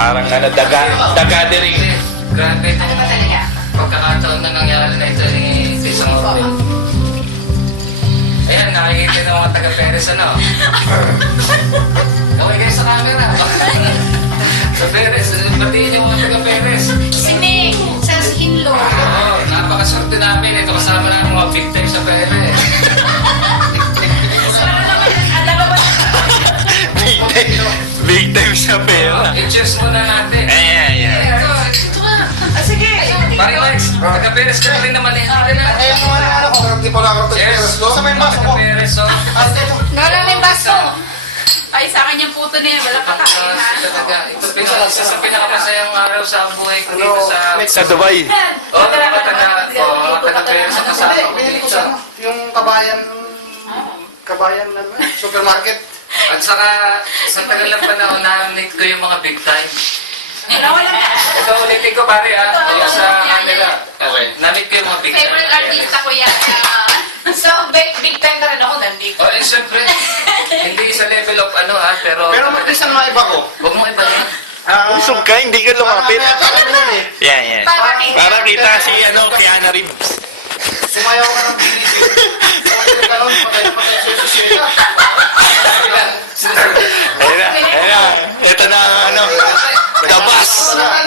Parang daga-gathering. Grabe ito. Ano ba talaga? Pagkakataon na nangyari na ito ni Tisang Open. Ayan, nakikita ng mga taga-Perez, ano? Kaway kayo sa camera. Sa Perez, batiin yung mga taga-Perez. Sine, sa Hinlo. Oo, napakaswerte namin. Ito kasama namin mga big time sa Perez. Para naman, alam mo Big time sa pera. I-cheers muna natin. Ayan. Ito nga. Sige. Pare Max, taga-Perez ka rin naman eh. Kaya mo na ano ko, hindi pa lang ako Cheers! Sa may maso ko. Taga-Perez, oh. Wala na yung baso. Ay, sa akin yung puto na yan. Wala pa kain, ha? Talaga, ito isa sa pinakamasayang araw sa buhay ko dito sa... Sa Dubai. Oo, mga taga-Perez ang kasama ko Binili ko dito. sa yung kabayan na supermarket. At saka, sa tagal ng panahon, na-meet ko yung mga big time. Wala na. Ito ulitin ko pare yung sa kanila. Okay. Na-meet ko yung mga big time. Favorite artista ko yan. So, big time na rin ako nandito. Oh, siyempre, hindi sa level of ano pero... Pero mag-isang mga iba ko. Huwag mo iba yan. Usog ka, hindi ka lumapit. eh. Yan. Para kita si Keanu Reeves. Sumayaw ka ng PDC. Bakit ka nun? Patay ka. Ayun na. Ito na the boss.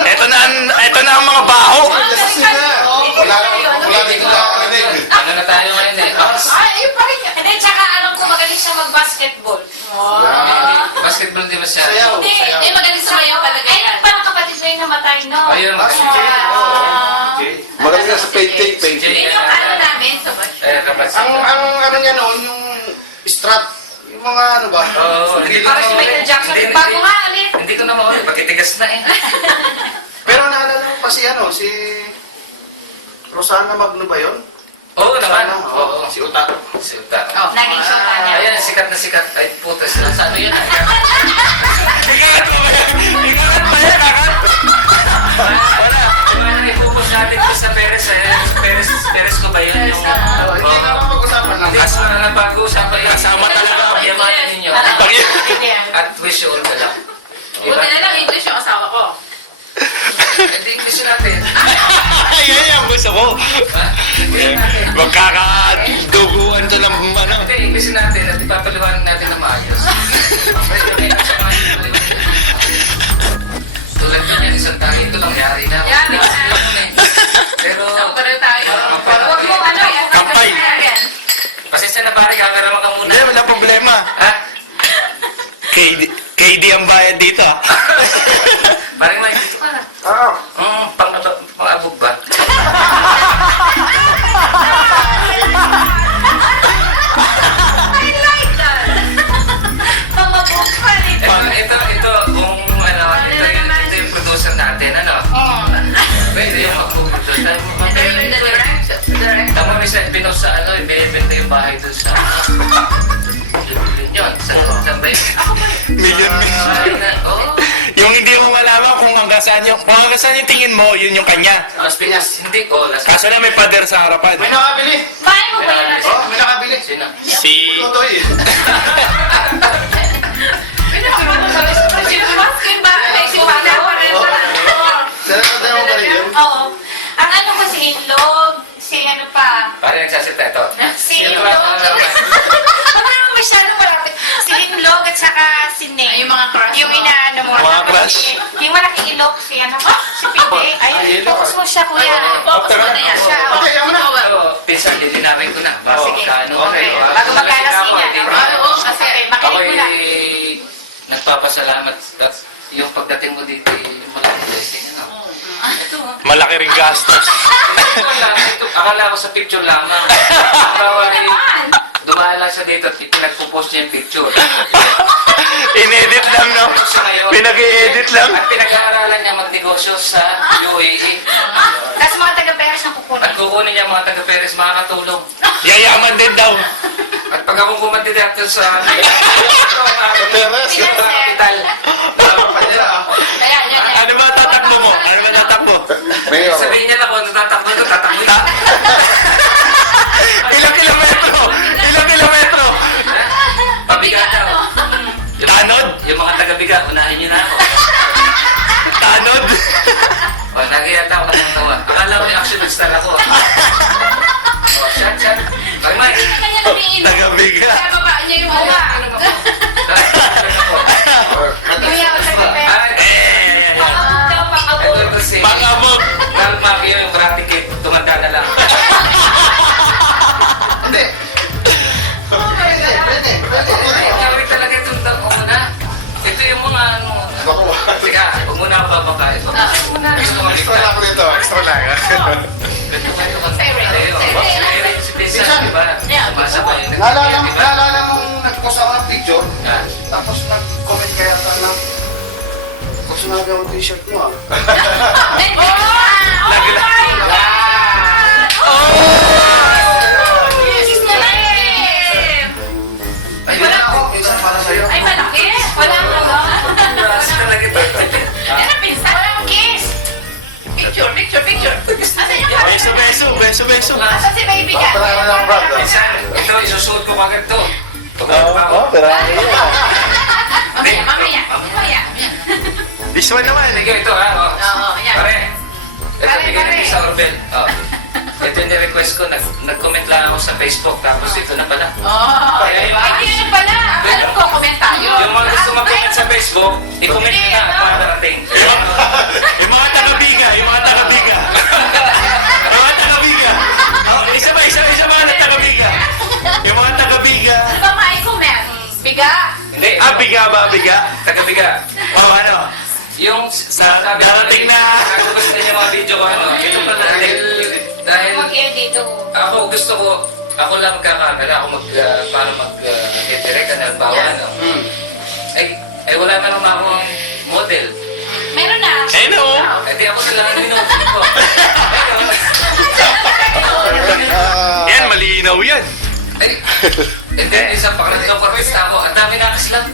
Ito na ang mga baho. Wala din ko nakakarinig. Ano na tayo ngayon eh? Ay, yun pa rin. Hindi, tsaka alam ko magaling siya mag-basketball. Basketball di ba siya? Sayaw. Hindi, magaling sumayaw talaga yan. Ay, parang kapatid na yung namatay, no? Ayun, Magaling ka sa painting. Yun yung ano namin sa basyo. kapatid. Ang ano niya noon, yung strat, yung mga ano ba? Oo, hindi ko Parang na si Michael maulit. Jackson. Hindi, Bago nga ulit. Hindi ko na maulit. Pagkitigas na eh. Pero naalala mo pa si Rosana Magno ba yun? Oo naman. Rosana, Oo. si Uta. Si Uta. Naging shota niya. Ayan, sikat na sikat. Ay, puta sila. Sa ano yan? Wala na ipupos natin ko sa Perez eh. Perez ko ba yun? Hindi na ako pag-usapan lang. Hindi ko na napag-uusapan yun. Kasama talaga. Pagyaman ninyo. At wish you all the luck. Buti na lang English yung asawa ko. Hindi English natin. Yan yung gusto ko. Ha? English natin. Magkakaduguan sa ng Hindi, English natin at ipapaliwanag natin na maayos. Tulad ka niyan, isang tayo ito lang, yari na. Yari na. Pero, Saan pa rin tayo? Parang- Huwag mo ano, Kampay. pasensya na pare, kakarama ka muna. Hindi, wala problema. Ha? KD ang bayad dito. Parang may, dito ka na. Pang-abog ba? I like that! Pamabog pa rin. Ito, kung ano, ito yung producer natin, ano? Pwede yung mag-produce. Tama mo sa pinos sa ano, ibibenta yung bahay doon sa... Yun, saan ba yun? Million. Oo. Yung hindi mo malaman kung hanggang saan yung tingin mo, yun yung kanya. Las Piñas, hindi ko. Kaso na may pader sa harapan. May nakabili. Bahay mo ba yun? May nakabili. Sino? Si... Tutoy. Dala mo ba rin yun? Oo. Ang ano ko si Inlog, si ano pa, Pare nagsasalita ito. si Inlog. Huwag na masyadong malapit. Si Inlog at saka si Neng. Yung mga crush yung inaano mo. Mga Tapos crush. Yung malaking ilok, si ano, si Pinde. Ay, focus mo siya, kuya. Focus mo na yan siya. Okay, ako na. Pero, pinsan, lilinawin ko na. Bago Sige. ka, ano, Okay. ano, Bago magkalasin ako, yan. di ba? Oo, kasi makinig mo na. Ako'y nagpapasalamat at yung pagdating mo dito, malaking blessing, ano? Ito. Malaki rin gastos. Akala ko sa picture lamang. Akala ay dumaan lang siya dito at pinagpo-post niya yung picture. Inedit lang, no? Siya ngayon. Pinag-i-edit lang. At pinag-aaralan niya magnegosyo sa UAE. Tapos mga taga-peras ng kukunin. At kukunin niya mga taga-Perez makakatulong. Yayaman din daw. At pag ako kumandidato sa Perez. kapital, Kaya, yan. Ano ba tatakbo mo? Ano ba tatakbo? Mayor. sabihin niya lang kung natatakbo ito, tatakbo ito. Ilang kilometro? Ilang kilometro? Pabigat daw. Tanod? Yung mga taga-biga, unahin niyo na ako. Nag-star ako. Oh, shot. Bye, Mike. Hindi na kanya nag-iinom. Tagabiga. Kaya baba niya yung uwa. Ano ba? Dahil ako. Kuya, sa kape. Eh, Daw pang-abot. Ito kasi, pangabog. nalmaki yung karate kid, tumanda na lang. Hindi. Oh my God. Ay, gawin talaga itong taon na. Ito yung mga ano. Teka, huwag mo na babakain. Gusto mo Extra lang ako dito. Extra lang. Minsan, diba? Basa pa yun. Naalala mong nag-post ako ng picture, Ah. tapos nag-comment kaya ka na, kung sinabi ako t-shirt mo ah. Ay, Wala ako, minsan para sa'yo. Ay, malaki. Walang ano. Basa talaga ito. Yan ang pinsan. Walang kiss. Picture. Asan yung Beso. Asan si baby ka? Parang lang, Brad, ah. Minsan, ito, isusuot ko kagad to. pero Mamaya. this one naman. Sige, ito ha. Oh. Oo, yan. Pare. Ito, Pare, bigyan pare. natin sa Orbel. Oh. Ito yung request ko. Nag-comment lang ako sa Facebook. Tapos ito na pala. Oh, Ay, hindi yun pala. Alam ko, komentaryo. Yung mga gusto mag-comment sa Facebook, i-comment Hindi, na ano? para darating. Yung mga taga-biga. Isa mga taga-biga. Yung mga taga-biga. Ano ba mai-comment? Biga? Hindi. Biga ba? Biga? Taga-biga. Ano? Yung Sa darating na. Gusto niya mga video ko ano. Ito pa dahil Huwag kayo dito. ako gusto ko, ako lang magkakamera. Ako para mag-direct ano. Bawa ano. Ay wala na naman akong model. Meron na. Eh, no. Eh di ako na lang ang minutin ko. Yan, malinaw yan. Ay, and then isang pangalatong korpista ako, ang dami na lang.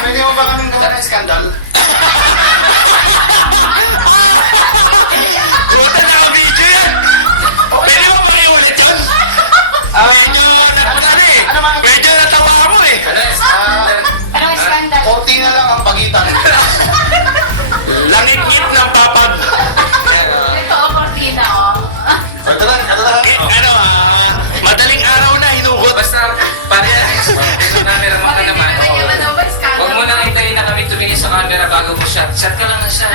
Pwede mo ba kaming gawa ng skandal? Puta na video yan. Pwede mo pakiulit yun? Medyo natawa mo eh. Anong scandal? Konti na lang ang pagitan. Langit-ngit ng papag. Ito, Cortina, oh. Ito lang. Ano, madaling araw na hinugot. Basta, pare, camera mo ka naman. Ano ba scandal? Huwag mo na hintayin na kami tumingin sa camera bago mo shot. Shot ka lang na shot.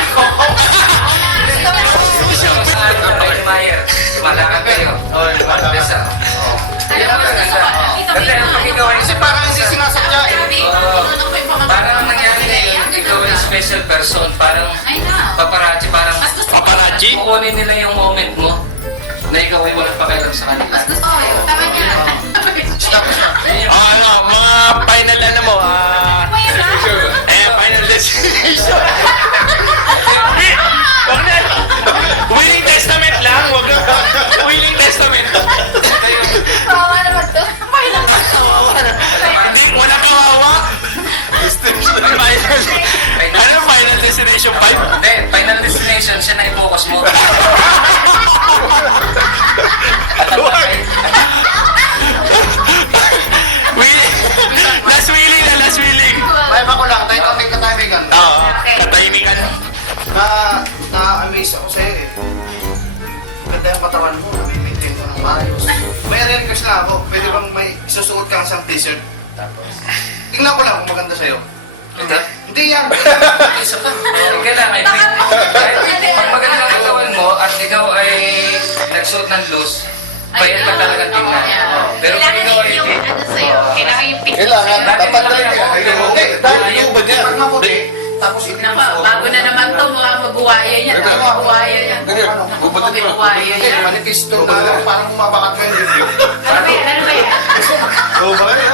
Mayer, malakad kayo. Besa. Yan ang maganda. Kasi ang pag-igawa Kasi parang hindi sinasadya eh. Parang nangyari na yun, ikaw ay special person. Parang Ay na. paparazzi, parang Mas gusto ko. Paparazzi? kukunin nila yung moment mo na ikaw ay walang pakialam sa kanila. Mas gusto ko yun. Tama niya. Ano, mga final ano mo, Kuya na. final destination. Wag na. Willing testament lang, wag na. Willing testament. Kawawa naman to. Pailang Hindi, wala kawawa. Ano final destination 5? Hindi, final destination, siya na i-focus mo. Last willing. May ko lang, tayo kaming katamigan. Oo, katayimingan. Na-amaze ako sa'yo eh. Ganda yung katawan mo, nami-maintain ko ng maayos. May request na ako, pwede bang may isusuot kang isang t-shirt? Tapos, tingnan ko lang kung maganda sa'yo. Ito? Hindi yan. Isa pa. Kailangan i pag maganda ang katawan mo at ikaw ay nagsuot ng loose, bayan ka talagang tingnan. Pero pag ikaw ay yung ano sa'yo. Kailangan yung picture Kailangan, sa'yo. dapat talaga. Hindi, dahil yung budget. Pag maputi, tapos Naka, bago na naman to, mga mabuwaya yan. Mga mabuwaya yan. Mga mabuwaya Hindi, yan. manipis to na parang bumabakat ka yung review. Ano ba yan? Ano ba yan? Oo ba yan?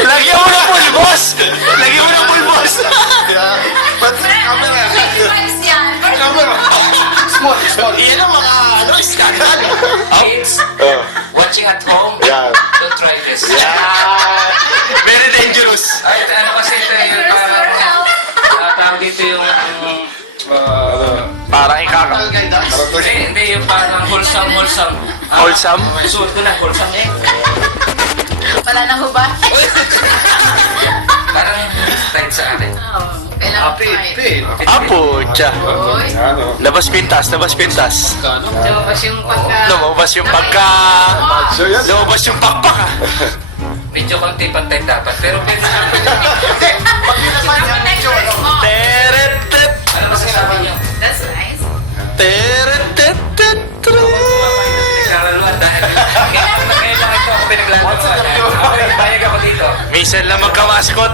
Lagyan mo ng pulbos! Lagyan mo ng pulbos! Ba't camera? Friends yan. Camera. Small. Yan ang mga scandal. kids watching at home, Yeah. don't try this. Very dangerous. Ay, ano kasi ito yung tawag dito yung Parang ikaka. Mental guidance. hindi yung parang wholesome. Wholesome? Suot ko na, wholesome eh. Wala nang hubad. Parang tight sa akin. Oo. Kailangan Pit. Pucha. Labas pintas, labas pintas. Lumabas yung pagka... Lumabas yung pagka... Lumabas yung pakpak ah. Medyo konti pantay dapat. Pero pwede na. Pag yun naman yan, medyo ano. Teret, tet, Ano masasabi niyo? That's nice. teret, tet, tet, Nagkakaluan dahil ngayon lang ito ako pinaglalaroan. Ako yung bayag ako dito. minsan lang magkamaskot.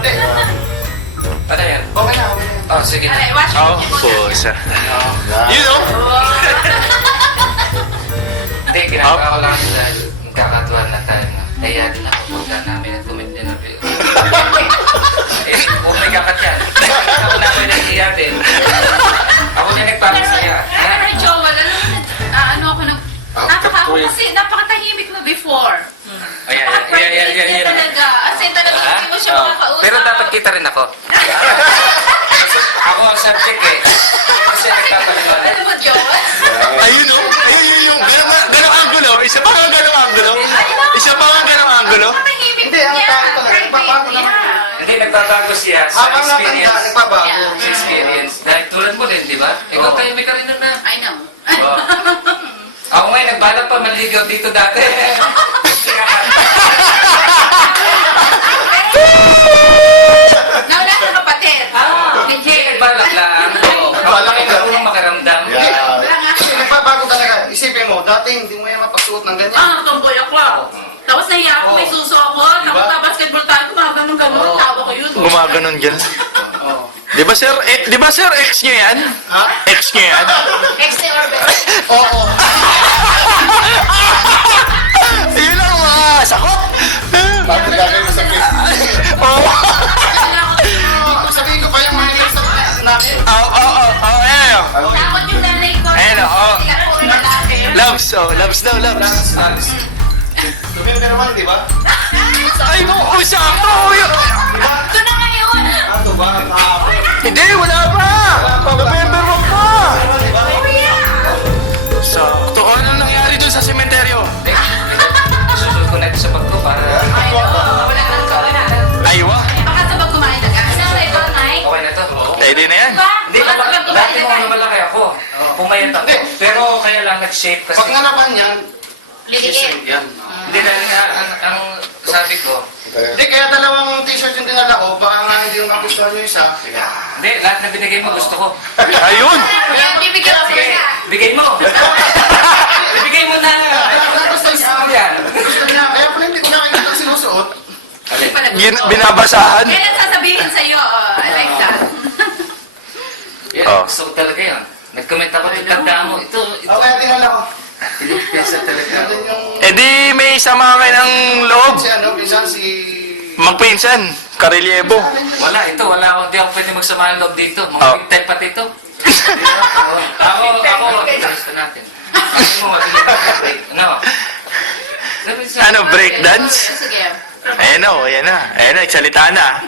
Ano yan? Okay na, okay na. Oh, sige na. Alay, watch Oh, it. pusa. You know? Hindi, ginagawa ko lang ito dahil magkakatuwan na tayo. Kaya din ako punta namin at tumindi na video. Kung may kakat yan. Ako na may nag-iya din. Ako na nagpapasaya. Pero Joel, ano ako nag... Napakatahimik mo before. Ayan, Napaka-private niya talaga. As in talaga, Ha? hindi mo siya Oh. makakausap. Pero dapat kita rin ako. Ako ang subject eh. Kasi nagpapaliwanag. Alam mo, Joel? Ayun oh. Ayun yung ganong angulo. Isa pa nga ganong angulo. Isa pa nga ganong angulo. Napakatahimik Hindi, ang niya. tao talaga, Private nagbabago niya. naman. Hindi nagbabago siya sa Habang natanda, experience. nagbabago. Sa experience. Dahil tulad mo din, di ba? Ikaw tayo may karino na. I know. Oh. Ako ngayon, nagbalak pa manligaw dito dati. Nawala sa kapatid. Hindi, nagbalak lang. Balak Ako lang. unang makaramdam. Wala nga. Kasi nagbabago talaga. Isipin mo, dati hindi mo yan mapagsuot ng ganyan. Tomboy ako. Tapos nahiya ako, may suso ako. Tapos na basketball tayo, gumaganon-ganon. Tawa ko yun. Gumaganon gano'n. Oo. Di ba sir, ex nyo yan? Ha? Ex nyo yan? Ex ni Orbit. Oo. Yun lang ang mga sakot. Bakit lagay mo sa face? Oo. Sabihin ko pa yung mga nila sa namin. Ayan. Takot yung nanay ko. Ayun, oo. Hindi ka po lalaki. Loves, oh, loves daw, loves. Sabihin ka naman, di ba? Ay, sakto. Ito na ngayon. Ano ba? Kahapon. Hindi, wala pa. November 1 pa. Sakto. Ano nangyari dun sa sementeryo? Susunod ko na ito sa bag ko para... Ay, no. Wala nang wala. Aywa. Baka sabag kumain na ka. Ano ito, Nay? Okay na to. Pwede na yan. Hindi, Baka sabag kumain dati na mo ka. malaki ako. Pumayat ako. Pero kaya lang nag-shape kasi. Pag nalaman yan, Liliit. yan. Hindi dahil ang sabi ko, Hindi, kaya dalawang t-shirt yung dinala ko, baka nga hindi yung magustuhan yung isa. hindi, lahat na binigay mo gusto ko. Ayun. Kaya bibigyan ko Sige, siya. bigay mo. Ibigay mo na. Gusto niya. Yan. Gusto niya. Kaya pala hindi ko nakikita sinusuot. Alin? Binabasahan. Kailan sasabihin sa'yo, I like that. Yan, Oh. gusto ko talaga yan. Nag-comment ako, tandaan mo, ito, O kaya dinala ko. pinipinsa talaga Yan ako. din yung... Eh di may sama kayo ng loob. Si ano, minsan si... Magpinsan. Karelyebo. Wala, ito, wala akong, hindi ako pwede magsama ng loob dito. Mga Oh. big type pati ito. Ako, gusto natin. Ano mo, break? Ano? Ano, break dance? Sige. Ayan o, ayan na. Ayan na, nagsalita na.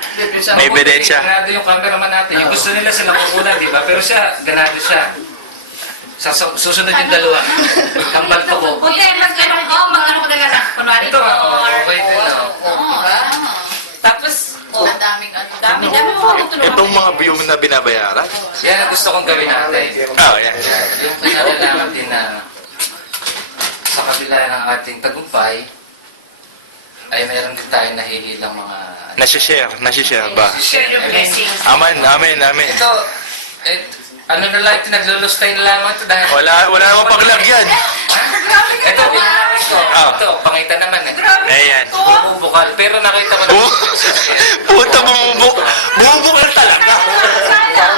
May ebidensya. Ganado yung cameraman natin. Yung gusto nila sila kukunan, di ba? Pero siya, ganado siya. Susunod yung dalawa. Kambal ko ko. Huwag kayo mag-ano ko na lang. Kunwari Ito, okay din. Tapos, ang daming ano. Dami mo tutulungan. Itong mga view na binabayaran. Yan ang gusto kong gawin natin. Oh, yan. Yung pinalalaman din na sa kabila ng ating tagumpay, ay mayroon din tayong nahihilang mga... Nasishare ba? Share your blessings. Amen, amen, amen. Ito, ano na lang ito, naglulustay na lamang ito dahil... Wala namang paglagyan. Grabe ka Ito, naman. pinakit ko. Ah. Ito, pangita naman eh. Grabe Ayan. ito. Bumubukal. Pero nakita ko na... Puta, bumubukal talaga.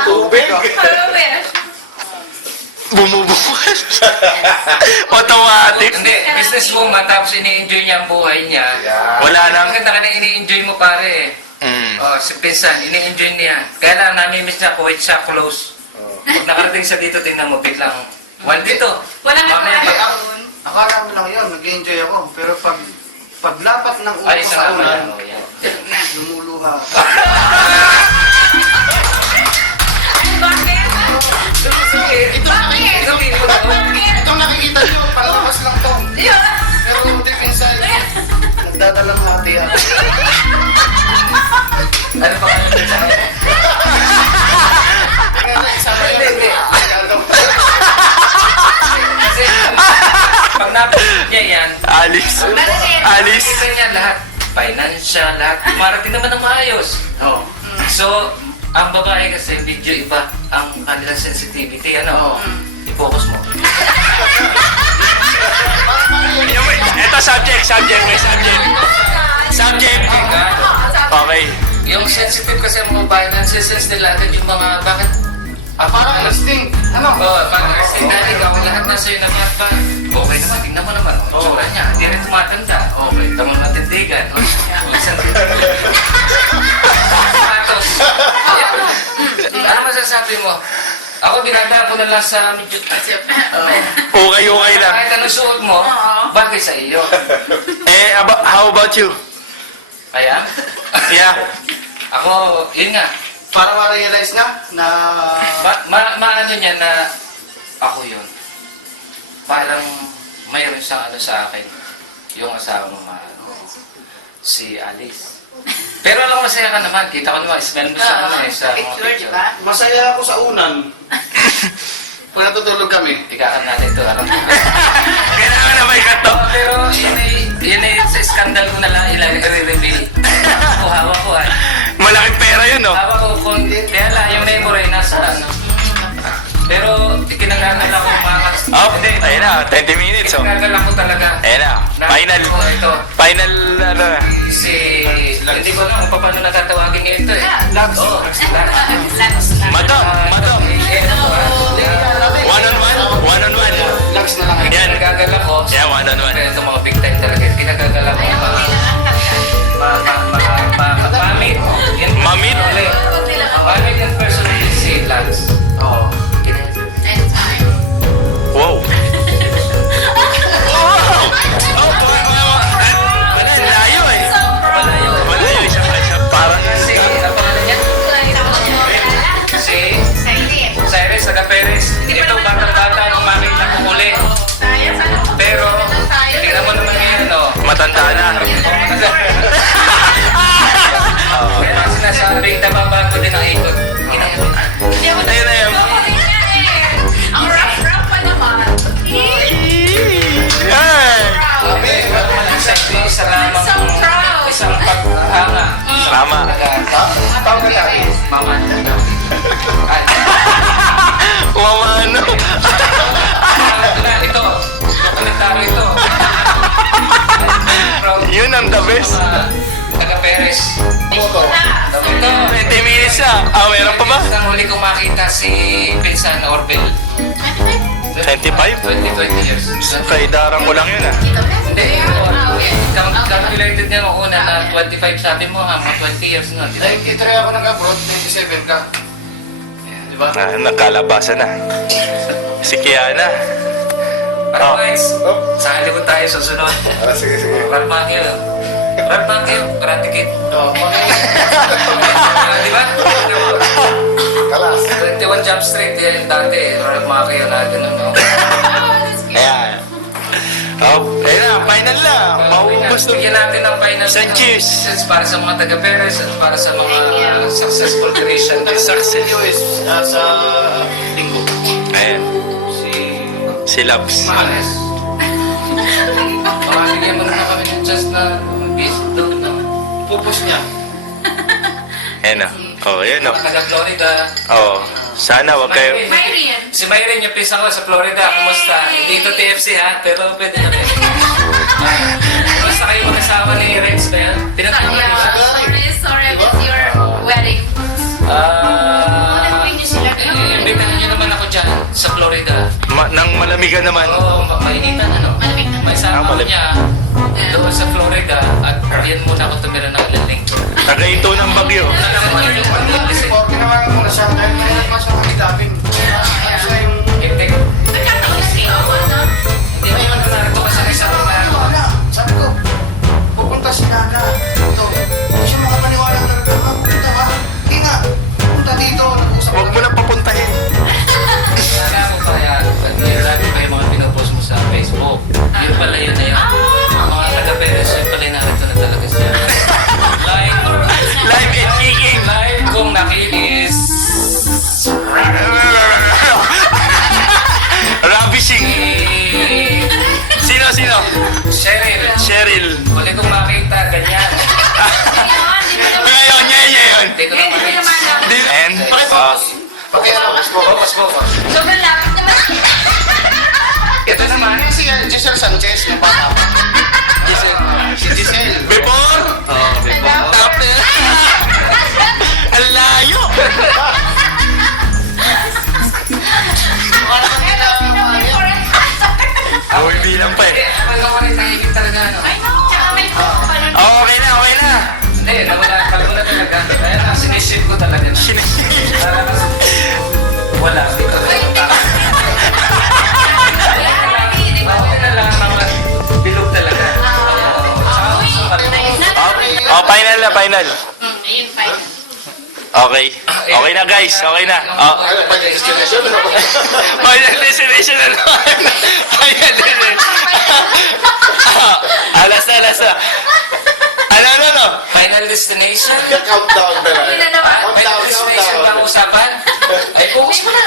Tubig. Grabe. Bumubukal. Automatic. Hindi, businesswoman, tapos ini-enjoy niya ang buhay niya. Wala Ang nang... ganda ka na ini-enjoy mo pare eh. Mm. Oh, si Pinsan, ini-enjoy niya. Kaya lang, nami-miss niya ko, siya close. Pag nakarating siya dito, tingnan mo, biglang, one dito. Wala nga Mamaya, pala. Akala mo lang yun, nag-enjoy ako. Pero paglapat ng ulo Ay, ko isa sa na ulan, Oh, yan. lumuluha. Bakit? Ito, people ako. Itong nakikita niyo, palabas lang to. Yun. Pero hindi pinsan, nagdadalang hati yan. Ano pa ka? niya yan. Alice. Alice. Kita niya lahat. Financial, lahat. Marating naman ng maayos. Oo. So, ang babae kasi, medyo iba ang kanilang sensitivity. Ano? I-focus mo. Ito subject. May subject. Subject. Okay. Yung sensitive kasi ang mga babae, nagsisense nila agad yung mga, bakit? Parang instinct. Ano? Parang kasi dahil ikaw, lahat na sa'yo naman pa. Okay naman, tingnan mo naman. Tsura niya, hindi rin tumatanda. Okay, tamang matindigan. Isang sapatos. Ano masasabi mo? Ako, binadaan ko na lang sa medyo. Okay lang. Kahit anong suot mo, bagay sa iyo. How about you? Kaya, Yeah. ako, yun nga. Para ma-realize na Maano niya na ako yun. Parang mayroon siyang ano sa akin. Yung asawa mo si Alice. Pero alam ko masaya ka naman. Kita ko naman, smell mo sa ano eh. Sa mga Picture, di picture. ba? masaya ako sa unan. Pag natutulog kami. Ikakan natin ito. Alam mo. Kailangan na may kato. Pero yun ay sa skandal ko na lang i-reveal. Ako, hawak ko ah. Malaking pera yun, no? Hawak ko kung kaya lang yung memory nasa ano. Pero kinagagala ko Oh, ayun na. 20 minutes, oh. Kinagagala ko talaga. Ayun na. Final. Ito. Final, ano. Hindi ko alam kung paano natatawagin ngayon ito eh. Lags. Oo, Lags. Madam. One-on-one. Lags na lang. Yan. Kinagagala ko. Yeah, one-on-one. Kaya itong mga big time talaga. Kinagagala ko. Mamit. Mamit? Mamit in person is si Lags. Oo. Wow. Layo eh. Malayo siya. Parang Si, ang pangalan niya? Si Cyrus Agaperes. Ito, batang-bata yung makita ko uli. Pero, tingnan mo naman ngayon, no? matanda na. Kaya sinasabing nababago din ang ikot. Ayun na yun. Ang rough pa naman. Ay! Isa lamang So proud. isang paghanga. Tama. Tawag ka Mama. Ay, Mama, ano? ito. Komentaryo ito. Proud. Yun ang the best. Taga Perez. Ito. 20 minutes na. Meron pa ba? Nang huli kong makita si Pinsan Orbel. 25? 20 years. Kay darang ko lang yun, ah. Hindi. Calculated niya ako una na 25 sabi mo ha, mga 20 years na. Ay, itry ako ng abroad, 27 ka. Di ba? Nagkalabasan na. Si Kiana. Para guys, saan ko tayo susunod? Sige. Ralph Macchio. Ralph Macchio, Karate Kid. Oo. Di ba? Kalas. 21 Jump Street, yan dati. Ralph Macchio na gano'n, no? Ayan. Ayun na, final na. Maubos na. Bigyan natin ng final Sa cheers. messages para sa mga taga-Perez at para sa mga successful Christian. Success. US sa linggo. Ayan. Si Si Labs. Mahalas. Bigyan mo na kami ng chance na visit doon na. purpose niya. Ayan na. Oh, ayan o. Taga-Florida. Oh, sana wag kayo. Myrian. Si Myren, yung pisang ko sa Florida. Kumusta? Hindi ito TFC ha, pero pwede na rin. Kumusta kayo mag-asawa ni Renz na yan? Tinatawag niyo siya? Sorry, I missed your wedding. Nag-bring niyo sila. Imbitahan niyo naman ako dyan sa Florida. Nang malamigan naman. Oo, mainitan ano. Malamig na. May sama malamig. niya doon sa Florida at diyan muna ako tumira ng laling. Taga-ito ng bagyo. Alam mo yung Tinawagan ko na siya dahil may nagpasok kami dati. Ano siya yung... hindi. Nagkataon na kayo, ano? Hindi mo yung narito kasi sa isang Ano, wala. Sabi ko, pupunta si Nana. Ito. Hindi siya makapaniwala na pupunta ka. Hindi nga. Pupunta dito. Nag-usap Huwag mo na papuntahin. Sana ko kaya lagi pa yung mga pinupost mo sa Facebook. Yun pala yun na yun. Mga taga-Perez, yun pala yung narito na talaga siya. Live Live and kicking. Live ko Focus, focus. Sobrang lapit naman. Ito naman. Si Giselle Sanchez, yung bata pa. Si Giselle. Before? Oh, After? Ang layo! Ako hindi lang pa eh. Wala ko rin nangigit talaga, ano. I know. Tsaka may parang... Oh, okay na, okay na. Hindi, nawala talaga. Kaya na, sinisip ko talaga na. Para kasi, wala. Dito na yung tao. Bakit na lang mga bilog talaga. Tsaka gusto ka rin. Oh, final na, final. Ayun, fine. Okay. Okay na guys, okay na. Oh. Ano pa yung destination? Final destination na naman. Final destination. Alas na. Ano? Final destination? Countdown na lang. Ayun na naman. Final destination ba ang usapan? Ay, focus mo na